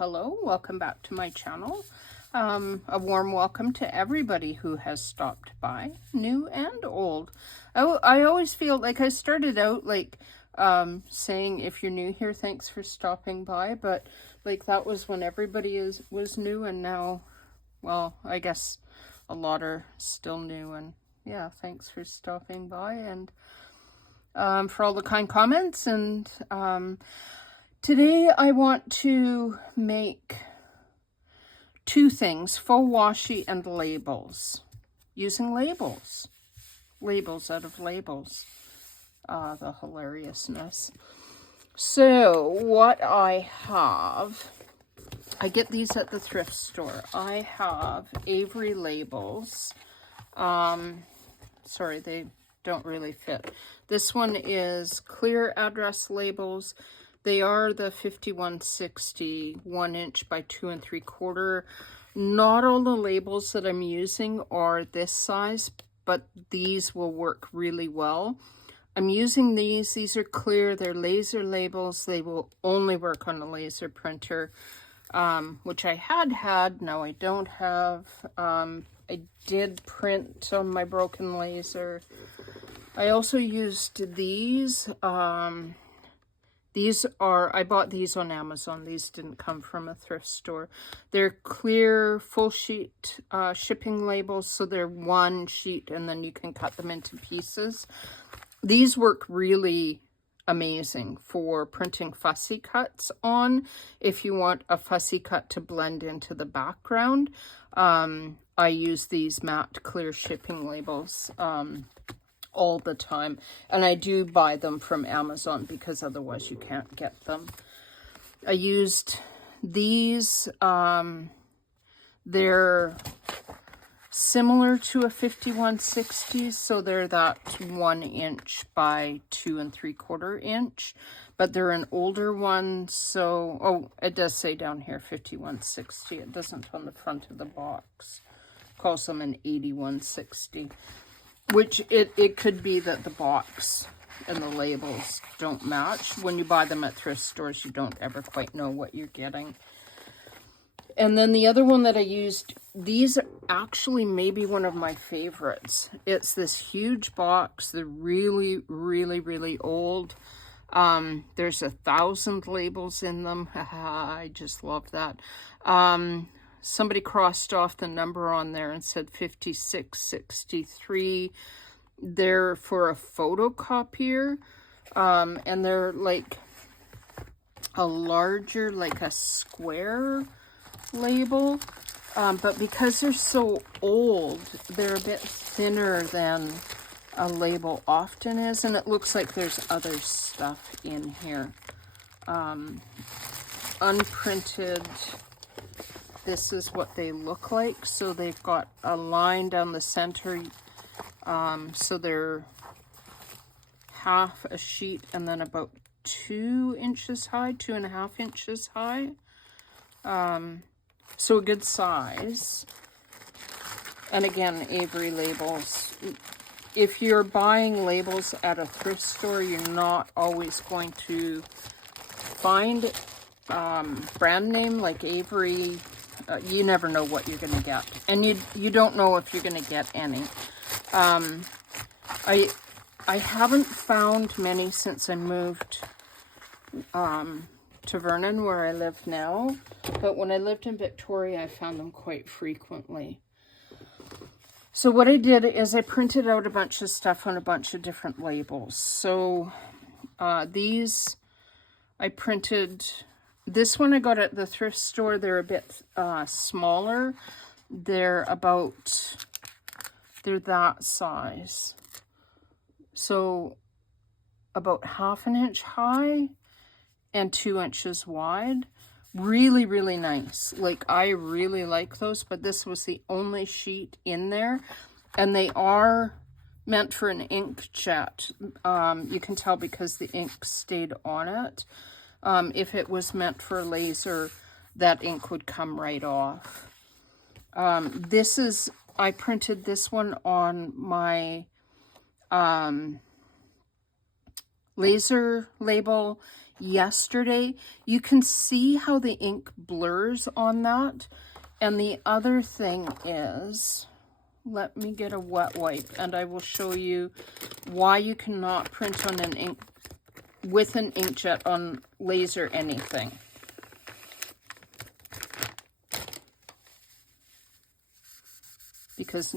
Hello, welcome back to my channel. A warm welcome to everybody who has stopped by, new and old. I always feel like I started out like saying, if you're new here, thanks for stopping by, but like that was when everybody was new, and now, well, I guess a lot are still new, and yeah, thanks for stopping by and for all the kind comments. And today I want to make two things: faux washi and labels, using labels out of labels. The hilariousness. So what I have, I get these at the thrift store. I have Avery labels. Sorry, they don't really fit. This one is clear address labels. They are the 5160 1" by 2 3/4. Not all the labels that I'm using are this size, but these will work really well. I'm using these. These are clear. They're laser labels. They will only work on a laser printer, which I had. Now I don't have. I did print on my broken laser. I also used these. These are, I bought these on Amazon. These didn't come from a thrift store. They're clear, full sheet shipping labels. So they're one sheet and then you can cut them into pieces. These work really amazing for printing fussy cuts on. If you want a fussy cut to blend into the background, I use these matte clear shipping labels all the time, and I do buy them from Amazon because otherwise you can't get them. I used these. They're similar to a 5160, so they're that 1" by 2 3/4", but they're an older one. So, oh, it does say down here 5160. It doesn't on the front of the box. It calls them an 8160. Which it could be that the box and the labels don't match. When you buy them at thrift stores, you don't ever quite know what you're getting. And then the other one that I used, these are actually maybe one of my favorites. It's this huge box. They're really, really, really old. There's 1,000 labels in them. I just love that. Somebody crossed off the number on there and said 5663. They're for a photocopier, and they're like a larger, like a square label, but because they're so old, they're a bit thinner than a label often is, and it looks like there's other stuff in here. Unprinted. This is what they look like. So they've got a line down the center. So they're half a sheet and then about 2 inches high, 2.5 inches high. So a good size. And again, Avery labels. If you're buying labels at a thrift store, you're not always going to find brand name like Avery. You never know what you're going to get, and you don't know if you're going to get any. I haven't found many since I moved to Vernon, where I live now, but when I lived in Victoria, I found them quite frequently. So what I did is I printed out a bunch of stuff on a bunch of different labels. So these I printed. This one I got at the thrift store. They're a bit smaller. They're that size. So about 1/2 inch high and 2 inches wide. Really, really nice. Like, I really like those, but this was the only sheet in there. And they are meant for an inkjet. You can tell because the ink stayed on it. If it was meant for a laser, that ink would come right off. I printed this one on my laser label yesterday. You can see how the ink blurs on that. And the other thing is, let me get a wet wipe and I will show you why you cannot print on an ink with an inkjet on laser anything. Because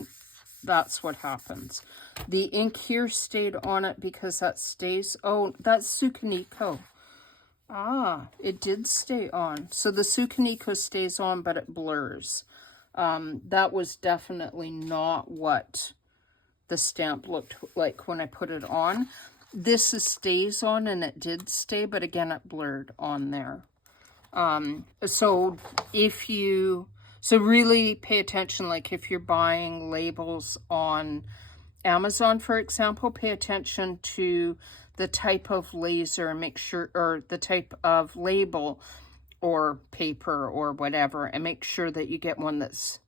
that's what happens. The ink here stayed on it because that stays. Oh, that's Sukaniko. Ah, it did stay on. So the Sukaniko stays on, but it blurs. That was definitely not what the stamp looked like when I put it on. This stays on, and it did stay, but again, it blurred on there. So really pay attention, like if you're buying labels on Amazon, for example, pay attention to the type of laser and make sure, or the type of label or paper or whatever, and make sure that you get one that's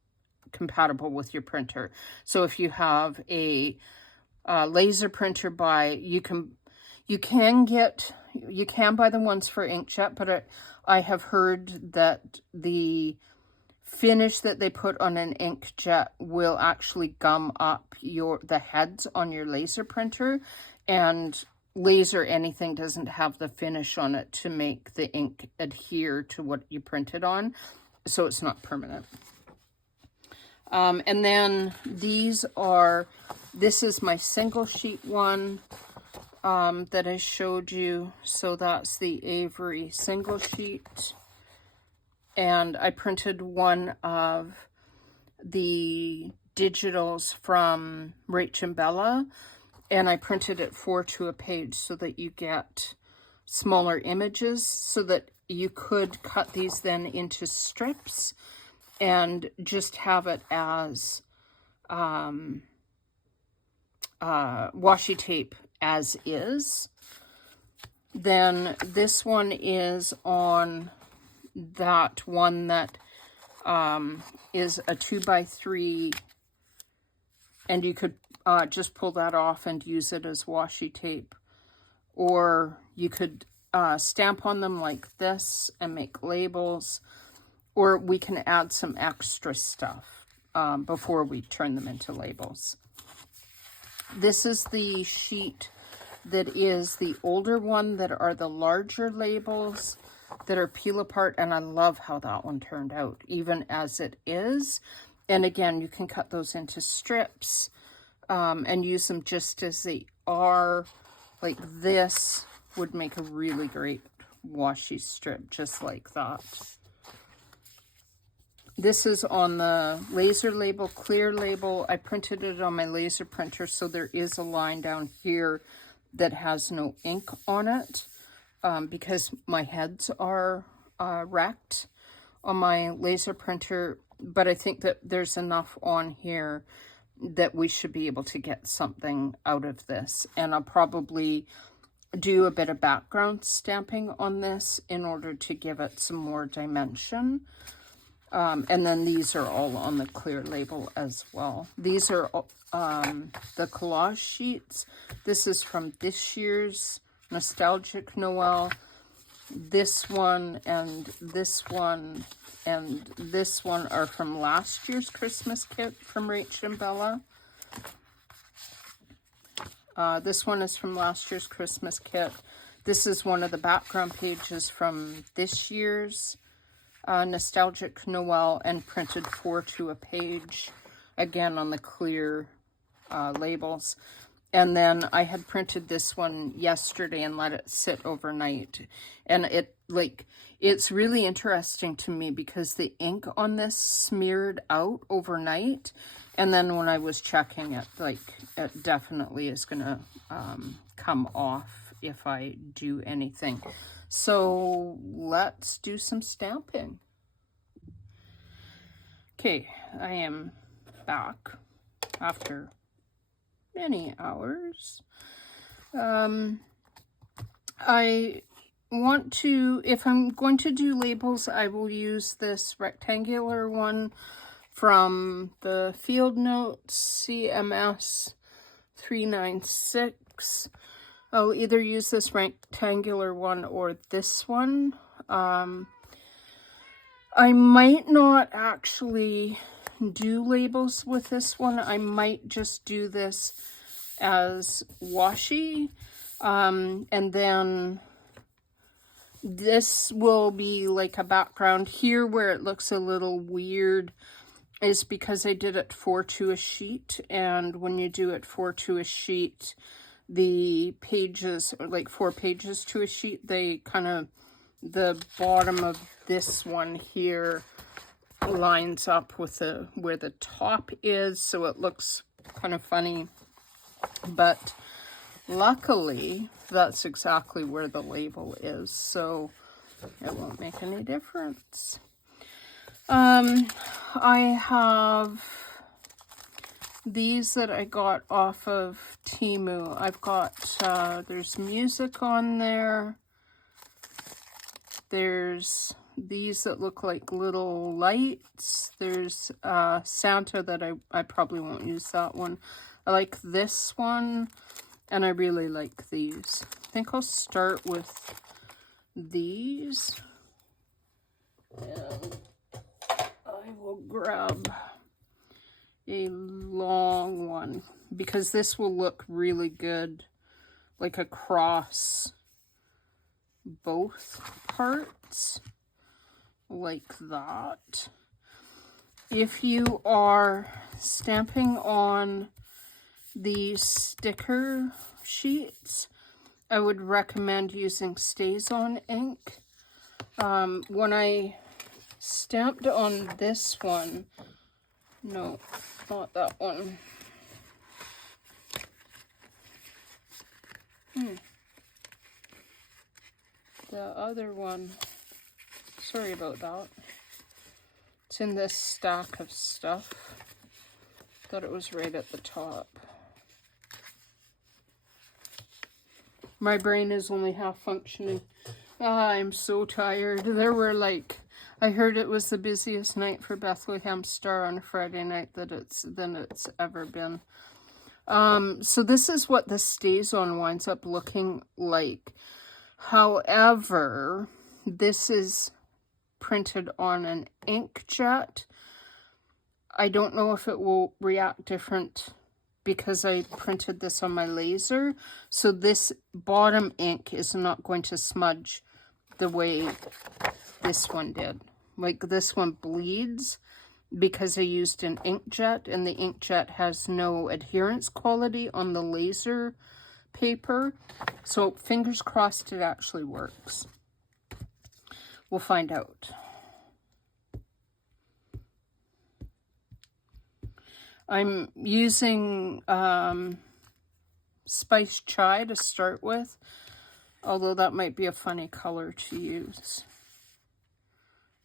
compatible with your printer. So if you have a laser printer you can buy the ones for inkjet, but I have heard that the finish that they put on an inkjet will actually gum up the heads on your laser printer, and laser anything doesn't have the finish on it to make the ink adhere to what you printed on, so it's not permanent. And then this is my single sheet one that I showed you. So that's the Avery single sheet. And I printed one of the digitals from Rach and Bella, and I printed it 4 to a page so that you get smaller images, so that you could cut these then into strips and just have it as washi tape as is. Then this one is on that one that is a 2x3, and you could just pull that off and use it as washi tape, or you could stamp on them like this and make labels, or we can add some extra stuff before we turn them into labels. This is the sheet that is the older one, that are the larger labels that are peel apart, and I love how that one turned out, even as it is. And again, you can cut those into strips and use them just as they are. Like this would make a really great washi strip, just like that. This is on the laser label, clear label. I printed it on my laser printer, so there is a line down here that has no ink on it, because my heads are wrecked on my laser printer, but I think that there's enough on here that we should be able to get something out of this. And I'll probably do a bit of background stamping on this in order to give it some more dimension. And then these are all on the clear label as well. These are the collage sheets. This is from this year's Nostagic Noel. This one and this one and this one are from last year's Christmas kit from Rach and Bella. This one is from last year's Christmas kit. This is one of the background pages from this year's Nostagic Noel, and printed 4 to a page, again on the clear labels. And then I had printed this one yesterday and let it sit overnight, and it's really interesting to me because the ink on this smeared out overnight, and then when I was checking it, it definitely is gonna come off if I do anything. So let's do some stamping. Okay, I am back after many hours. I want to, if I'm going to do labels, I will use this rectangular one from the Field Notes CMS 396. I'll either use this rectangular one or this one. I might not actually do labels with this one. I might just do this as washi. And then this will be like a background. Here where it looks a little weird is because I did it 4 to a sheet. And when you do it 4 to a sheet, the pages, like 4 pages to a sheet, they kind of, the bottom of this one here lines up with the where the top is, so it looks kind of funny. But luckily, that's exactly where the label is, so it won't make any difference. I have these that I got off of Temu. I've got, there's music on there. There's these that look like little lights. There's Santa that I probably won't use that one. I like this one, and I really like these. I think I'll start with these. And I will grab a long one because this will look really good like across both parts like that. If you are stamping on these sticker sheets, I would recommend using StazOn ink. When I stamped on this one, no, not that one. The other one, sorry about that. It's in this stack of stuff. Thought it was right at the top. My brain is only half functioning. I'm so tired. There were like, I heard it was the busiest night for Bethlehem Star on Friday night than it's ever been. So this is what the StazOn winds up looking like. However, this is printed on an inkjet. I don't know if it will react different because I printed this on my laser. So this bottom ink is not going to smudge the way this one did. Like this one bleeds because I used an inkjet, and the inkjet has no adherence quality on the laser paper. So fingers crossed it actually works. We'll find out. I'm using spiced chai to start with, although that might be a funny color to use.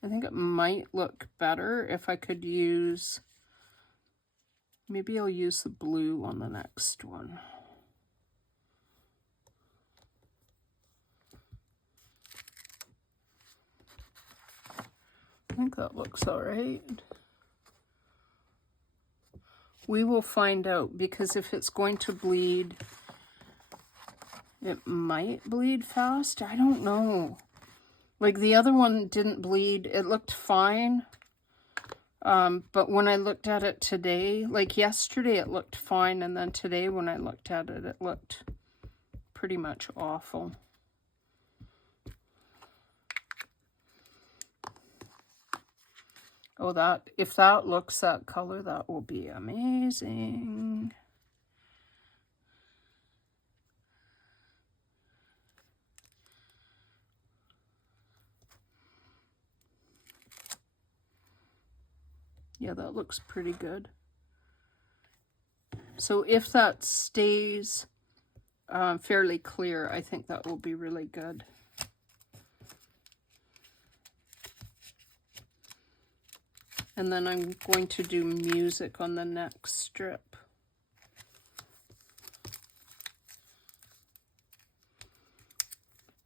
I think it might look better if I could use, maybe I'll use the blue on the next one. I think that looks all right. We will find out, because if it's going to bleed, it might bleed fast. I don't know. Like the other one didn't bleed. It looked fine. But when I looked at it today, like yesterday it looked fine. And then today when I looked at it, it looked pretty much awful. Oh, that, if that looks that color, that will be amazing. Yeah, that looks pretty good. So if that stays fairly clear, I think that will be really good. And then I'm going to do music on the next strip.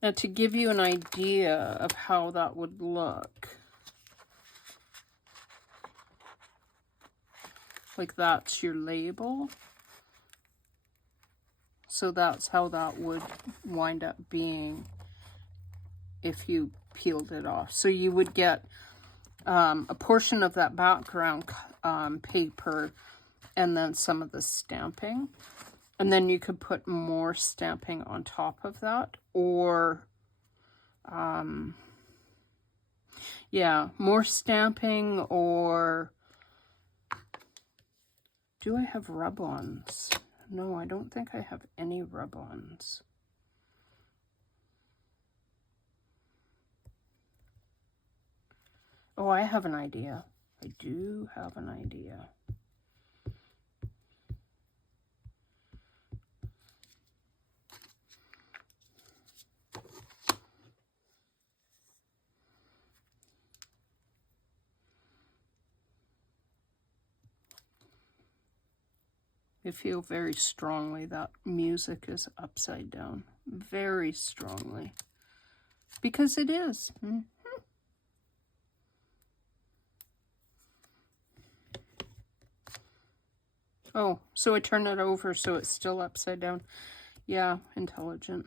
Now, to give you an idea of how that would look, like that's your label. So that's how that would wind up being if you peeled it off. So you would get a portion of that background paper and then some of the stamping. And then you could put more stamping on top of that, or yeah, more stamping, or do I have rub-ons? No, I don't think I have any rub-ons. Oh, I have an idea. I do have an idea. I feel very strongly that music is upside down. Very strongly. Because it is. Oh, so I turn it over so it's still upside down. Yeah, intelligent.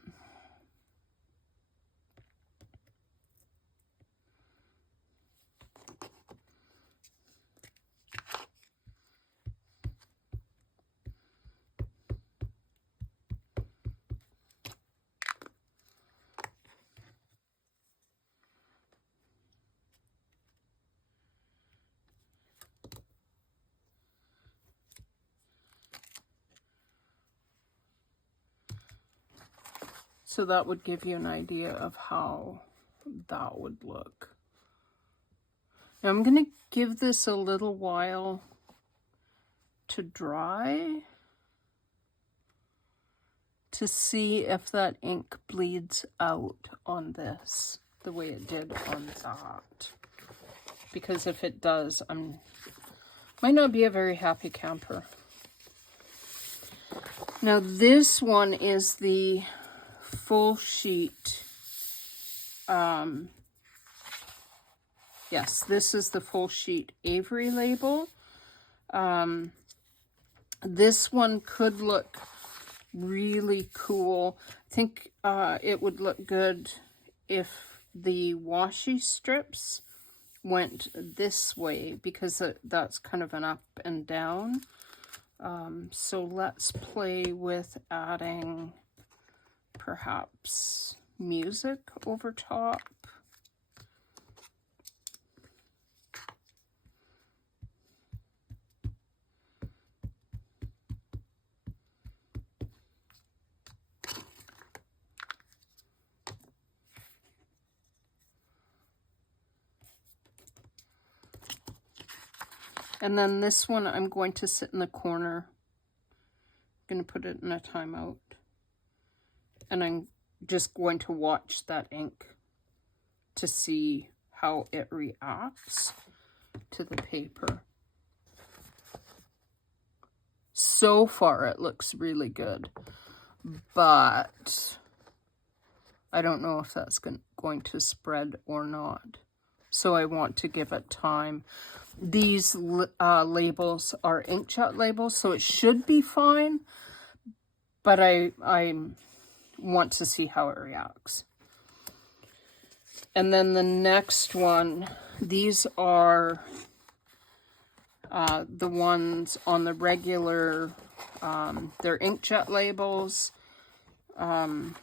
So that would give you an idea of how that would look. Now I'm going to give this a little while to dry to see if that ink bleeds out on this the way it did on that. Because if it does, might not be a very happy camper. Now this one is the full sheet. Yes, this is the full sheet Avery label. This one could look really cool. I think it would look good if the washi strips went this way, because that's kind of an up and down. So let's play with adding perhaps music over top. And then this one I'm going to sit in the corner. I'm going to put it in a timeout. And I'm just going to watch that ink to see how it reacts to the paper. So far it looks really good, but I don't know if that's going to spread or not. So I want to give it time. These labels are inkjet labels, so it should be fine, but I want to see how it reacts. And then the next one, these are the ones on the regular, they're inkjet labels. Some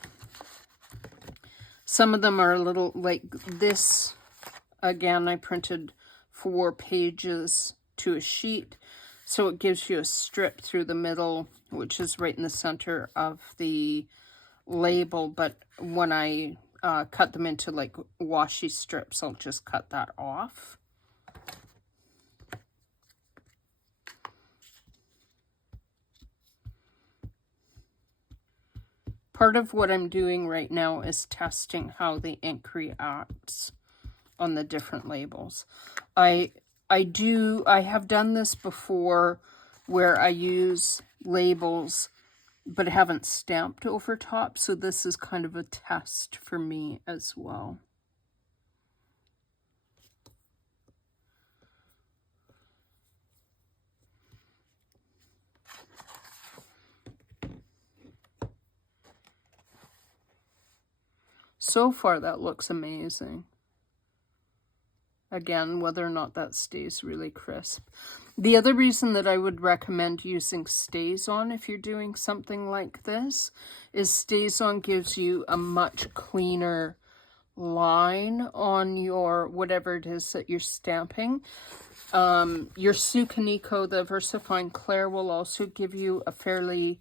of them are a little like this. Again, I printed 4 pages to a sheet, so it gives you a strip through the middle, which is right in the center of the label. But when I cut them into like washi strips, I'll just cut that off. Part of what I'm doing right now is testing how the ink reacts on the different labels. I have done this before where I use labels but haven't stamped over top, so this is kind of a test for me as well. so far that looks amazing. Again, whether or not that stays really crisp. The other reason that I would recommend using StazOn if you're doing something like this is StazOn gives you a much cleaner line on your whatever it is that you're stamping. Your Sukaniko, the VersaFine Clair, will also give you a fairly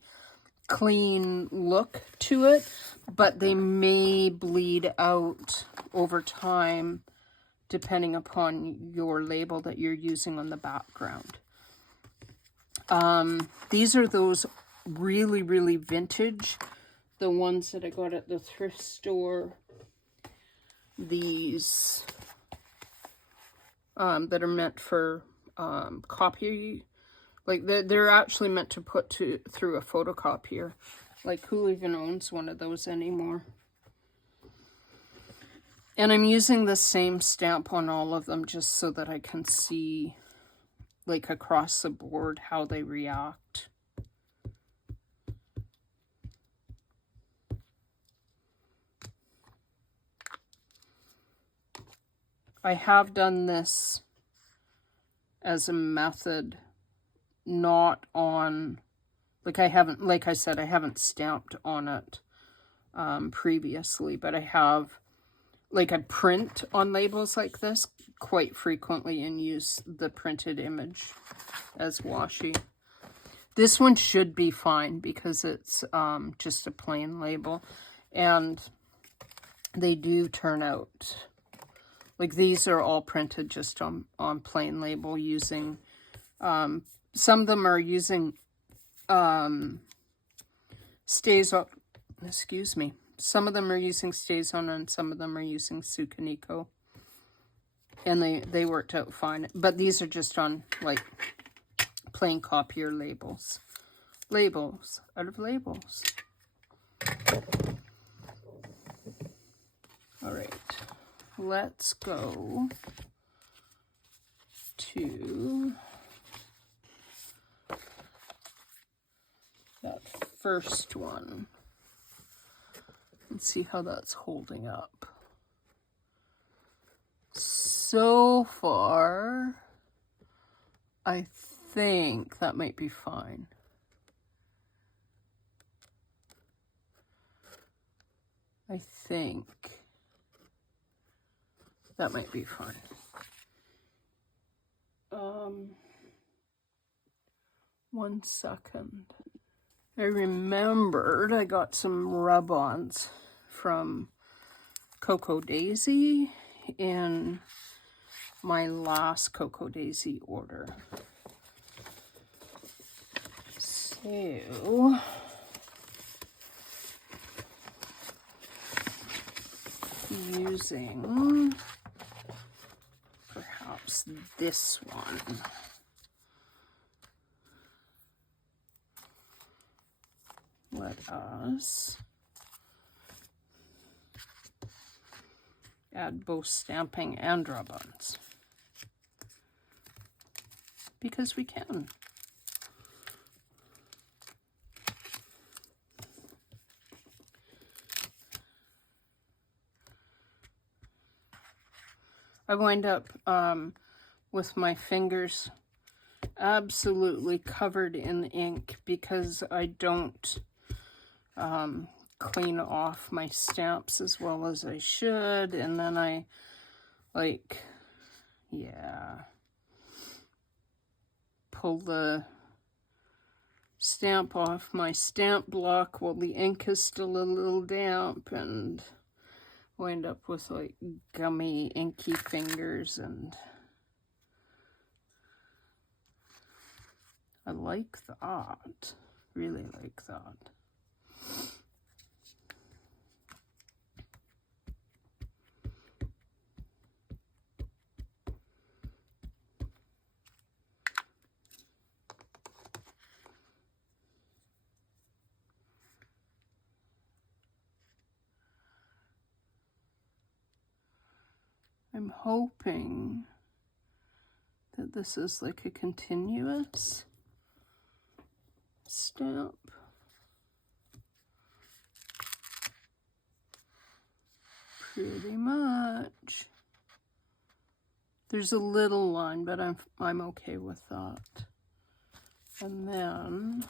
clean look to it, but they may bleed out over time depending upon your label that you're using on the background. These are those really, really vintage, the ones that I got at the thrift store. These that are meant for copy, like they're actually meant to put through a photocopier. Like, who even owns one of those anymore? And I'm using the same stamp on all of them just so that I can see, like, across the board how they react. I have done this as a method, not on, like I haven't, like I said, I haven't stamped on it previously, but I have, like, I print on labels like this quite frequently and use the printed image as washi. This one should be fine because it's just a plain label, and they do turn out, like, these are all printed just on plain label using, some of them are using StazOn, excuse me. Some of them are using StazOn and some of them are using Sukaniko. And they worked out fine. But these are just on, like, plain copier labels. Labels out of labels. All right. Let's go to that first one. Let's see how that's holding up. So far, I think that might be fine. I think that might be fine. One second. I remembered I got some rub-ons from Cocoa Daisy in my last Cocoa Daisy order. So using perhaps this one. Let us add both stamping and rub-ons, because we can. I wind up with my fingers absolutely covered in ink because I don't clean off my stamps as well as I should, and then I, like, pull the stamp off my stamp block while the ink is still a little damp, and wind up with, like, gummy, inky fingers, and I like that. Really like that. I'm hoping that this is like a continuous stamp. pretty much. There's a little line, but I'm okay with that. And then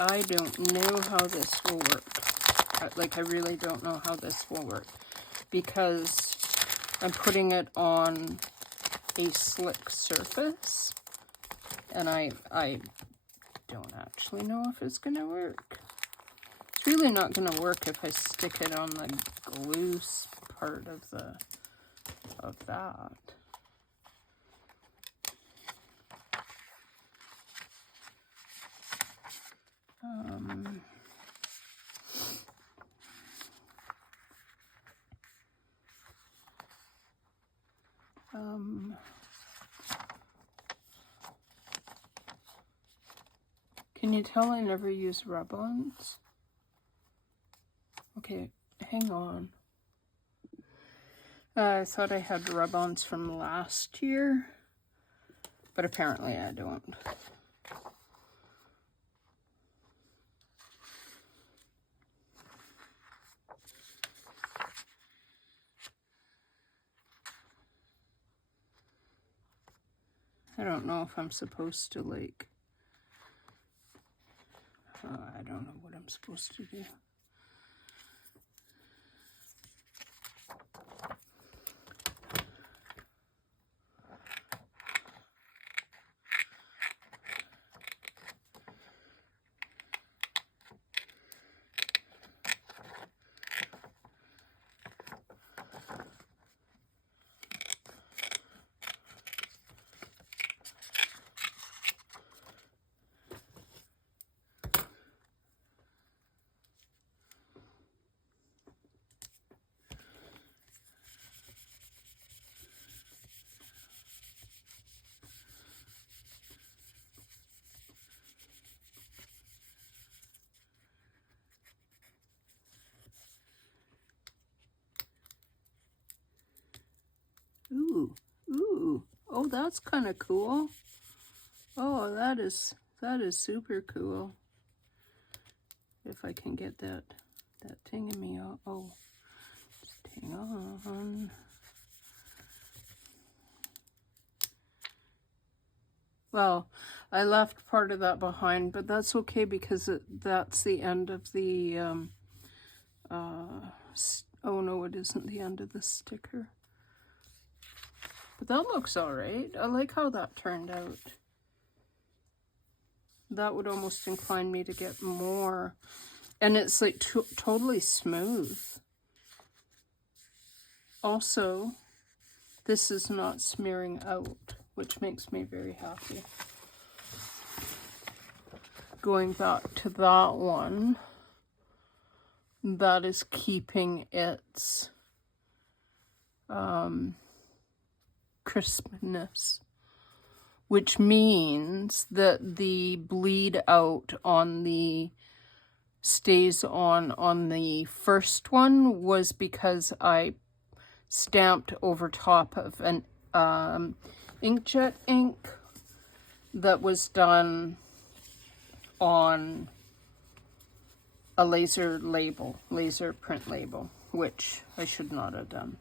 I don't know how this will work. Like, I really don't know how this will work because I'm putting it on a slick surface, and I don't actually know if it's going to work. It's really not going to work if I stick it on the glue part of that. Can you tell I never use rub-ons? Okay, hang on. I thought I had rub-ons from last year, but apparently I don't. I don't know if I'm supposed to, like, I don't know what I'm supposed to do. Ooh, oh, that's kind of cool. Oh, that is super cool. If I can get that thingamy off. Oh, just hang on. Well, I left part of that behind, but that's okay because that's the end of the, oh no, it isn't the end of the sticker. But that looks all right. I like how that turned out. That would almost incline me to get more. And it's like totally smooth. Also, this is not smearing out, which makes me very happy. Going back to that one, that is keeping its crispness, which means that the bleed out on the stays on the first one was because I stamped over top of an inkjet ink that was done on a laser print label, which I should not have done.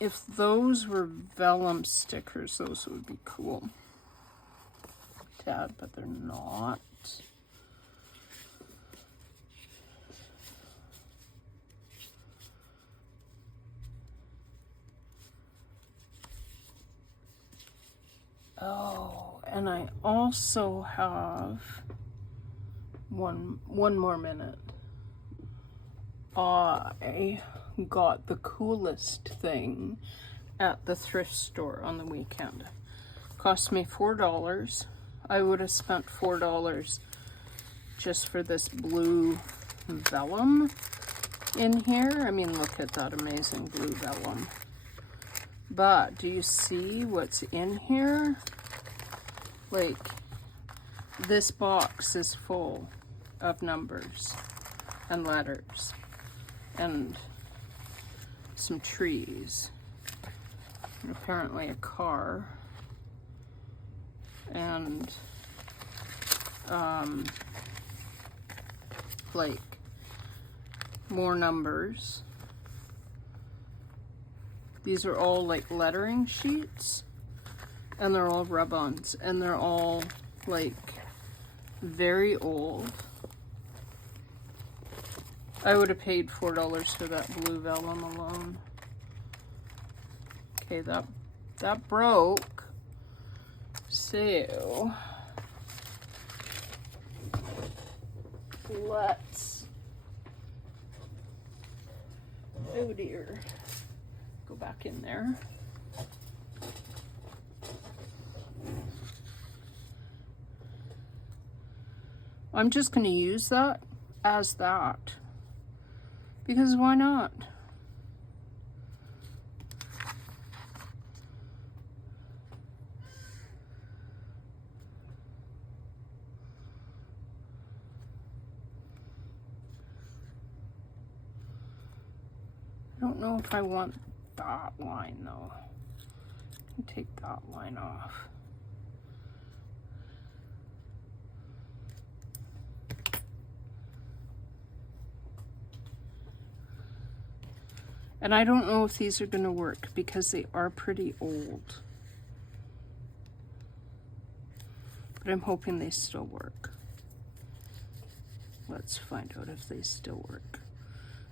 If those were vellum stickers, those would be cool to add, but they're not. Oh, and I also have one more minute. I got the coolest thing at the thrift store on the weekend. Cost me $4. I would have spent $4 just for this blue vellum in here. I mean, look at that amazing blue vellum. But do you see what's in here? Like, this box is full of numbers and letters and some trees. apparently a car, and like more numbers. These are all like lettering sheets, and they're all rub-ons, and they're all like very old. I would have paid $4 for that blue vellum alone. Okay, that broke. So let's, oh dear, go back in there. I'm just going to use that as that, because why not? I don't know if I want that line though. Take that line off. And I don't know if these are going to work because they are pretty old. But I'm hoping they still work. Let's find out if they still work.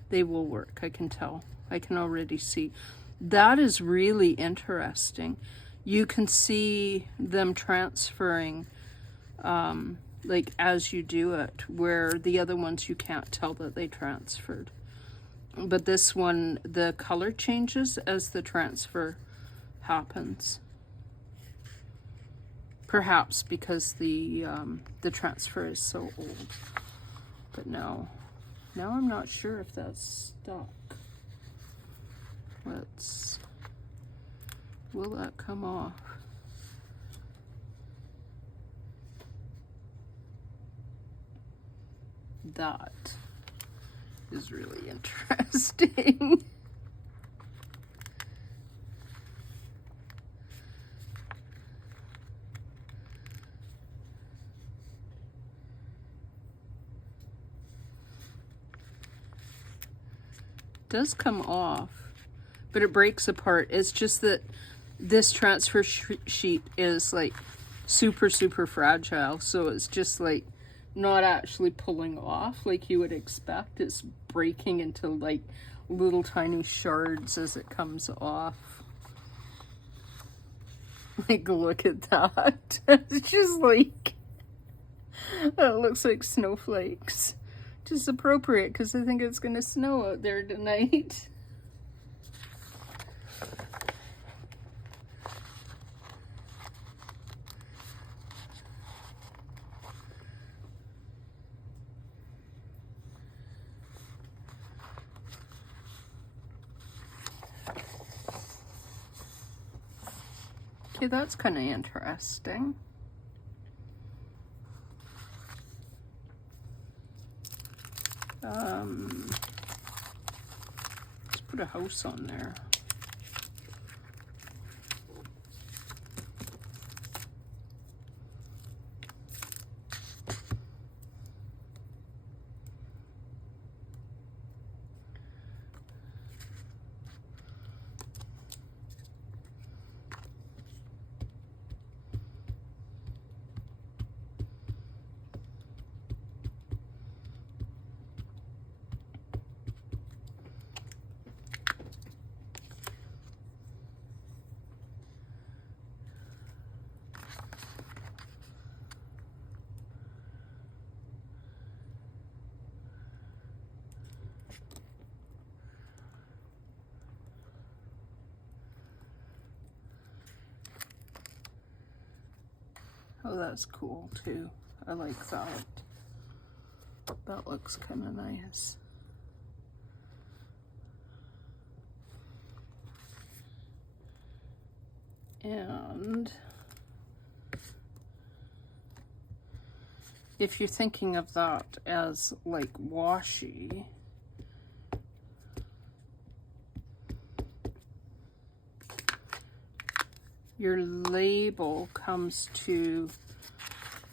They will work, I can tell. I can already see. That is really interesting. You can see them transferring like as you do it, where the other ones you can't tell that they transferred. But this one, the color changes as the transfer happens. Perhaps because the transfer is so old. But now I'm not sure if that's stuck. Will that come off? That is really interesting. Does come off, but it breaks apart. It's just that this transfer sheet is like super fragile, so it's just like not actually pulling off like you would expect. It's breaking into like little tiny shards as it comes off. Like, look at that. It's just like, it looks like snowflakes. Just appropriate because I think it's gonna snow out there tonight. Okay, that's kind of interesting. Let's put a house on there. Oh, that's cool too. I like that. That looks kind of nice. And if you're thinking of that as like washi, your label comes to,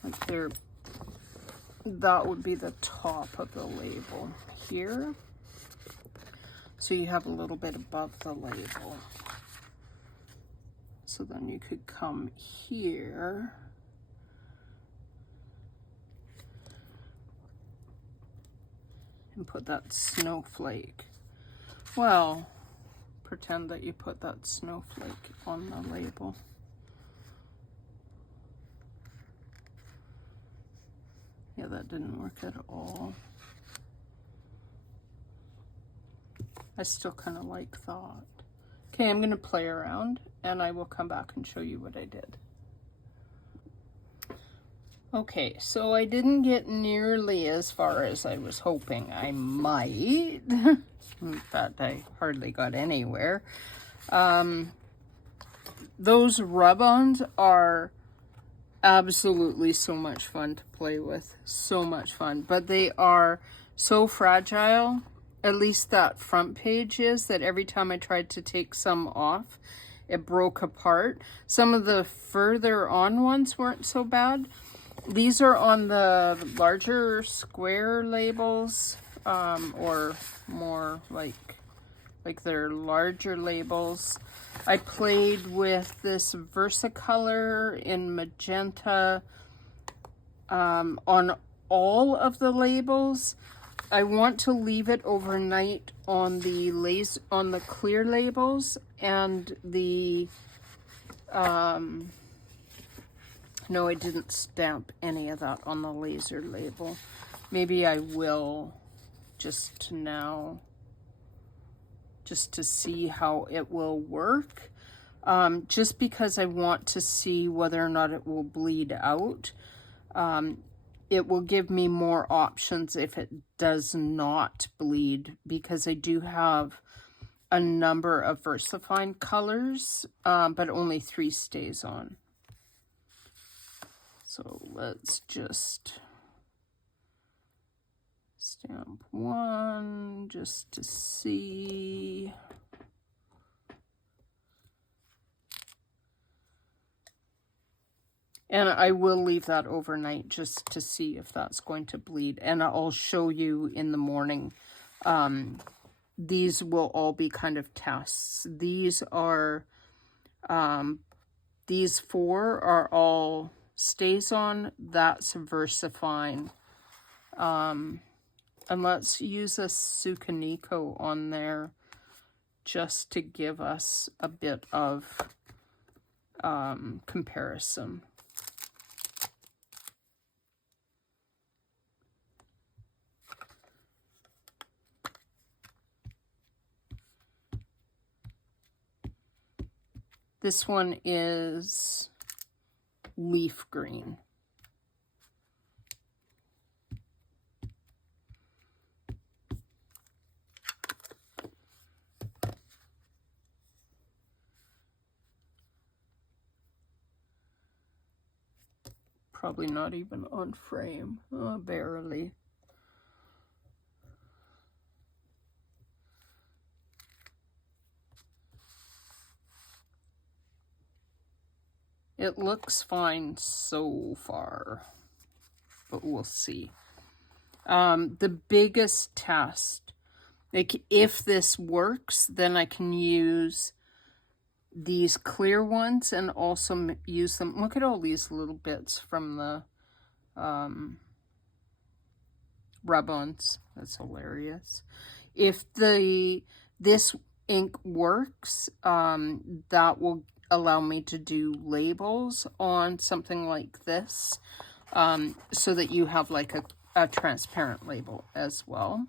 like there, that would be the top of the label here. So you have a little bit above the label. So then you could come here and put that snowflake. Well, pretend that you put that snowflake on the label. Yeah, that didn't work at all. I still kind of like that. Okay, I'm going to play around and I will come back and show you what I did. Okay, so I didn't get nearly as far as I was hoping I might. In fact, I hardly got anywhere. Those rub-ons are absolutely so much fun to play with. So much fun. But they are so fragile. At least that front page is, that every time I tried to take some off, it broke apart. Some of the further on ones weren't so bad. These are on the larger square labels, or more like they're larger labels. I played with this Versacolor in magenta on all of the labels. I want to leave it overnight on the clear labels and the no, I didn't stamp any of that on the laser label. Maybe I will just now, just to see how it will work. Just because I want to see whether or not it will bleed out. It will give me more options if it does not bleed, because I do have a number of VersaFine colors, but only 3 stays on. So let's just stamp 1 just to see. And I will leave that overnight just to see if that's going to bleed. And I'll show you in the morning. These will all be kind of tests. These are, these 4 are all stays on. That's VersaFine. And let's use a Sukaniko on there just to give us a bit of comparison. This one is leaf green. Probably not even on frame, barely. It looks fine so far, but we'll see. The biggest test, like if this works, then I can use these clear ones and also use them. Look at all these little bits from the rub-ons. That's hilarious. If this ink works, that will allow me to do labels on something like this, so that you have like a transparent label as well,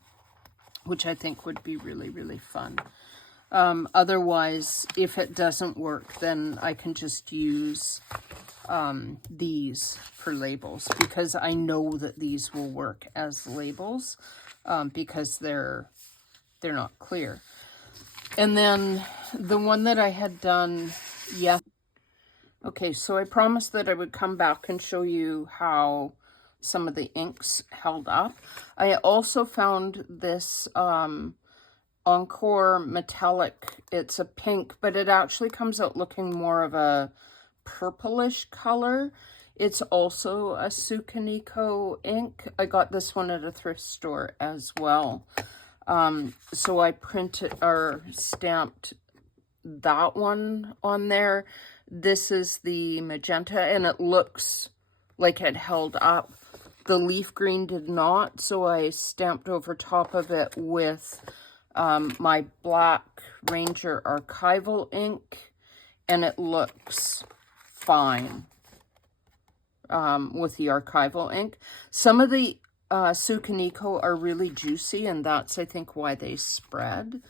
which I think would be really, really fun. Otherwise, if it doesn't work, then I can just use these for labels, because I know that these will work as labels, because they're not clear. And then the one that I had done, okay, so I promised that I would come back and show you how some of the inks held up. I also found this Encore Metallic. It's a pink, but it actually comes out looking more of a purplish color. It's also a Sukaniko ink. I got this one at a thrift store as well. So I printed or stamped that one on there. This is the magenta, and it looks like it held up. The leaf green did not, so I stamped over top of it with my black Ranger archival ink, and it looks fine with the archival ink. Some of the Sukaniko are really juicy, and that's, I think, why they spread.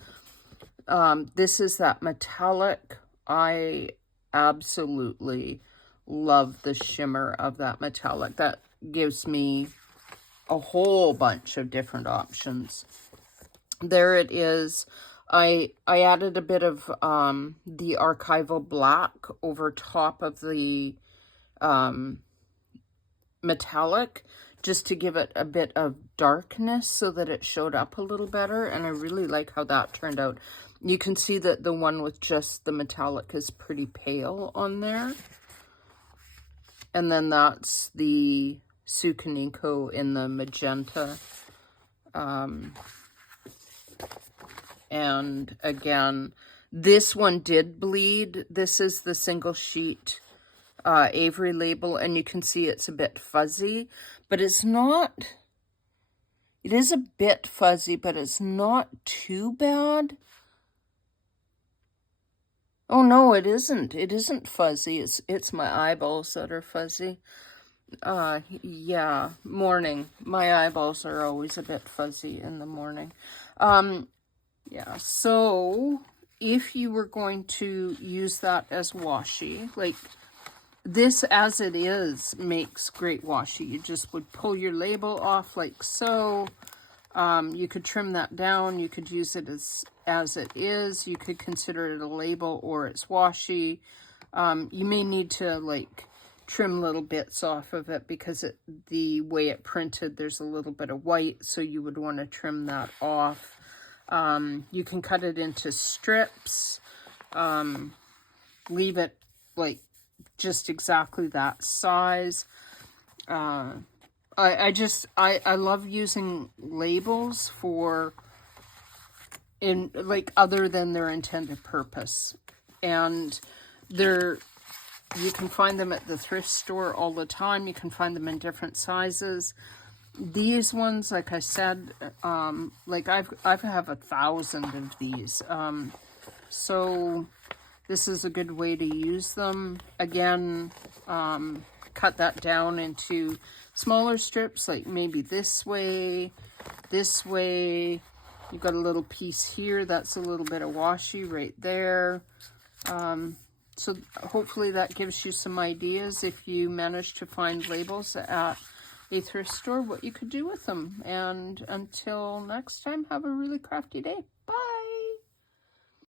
This is that metallic. I absolutely love the shimmer of that metallic. That gives me a whole bunch of different options. There it is. I added a bit of the archival black over top of the metallic, just to give it a bit of darkness so that it showed up a little better, and I really like how that turned out. You can see that the one with just the metallic is pretty pale on there. And then that's the Sukaniko in the magenta. And again, this one did bleed. This is the single sheet Avery label, and you can see it's a bit fuzzy, but it's not, it is a bit fuzzy, but it's not too bad. Oh no, it isn't. It isn't fuzzy. It's my eyeballs that are fuzzy. Yeah, morning. My eyeballs are always a bit fuzzy in the morning. Yeah, so if you were going to use that as washi, like this as it is makes great washi. You just would pull your label off like so. You could trim that down. You could use it as it is. You could consider it a label or it's washi. You may need to like trim little bits off of it because the way it printed, there's a little bit of white, so you would want to trim that off. You can cut it into strips, leave it like just exactly that size. I love using labels for like other than their intended purpose, and you can find them at the thrift store all the time. You can find them in different sizes. These ones, like I said, like I have 1,000 of these, so this is a good way to use them. Again, cut that down into smaller strips, like maybe this way. You've got a little piece here, that's a little bit of washi right there. So hopefully that gives you some ideas if you manage to find labels at a thrift store, what you could do with them. And until next time, have a really crafty day. Bye.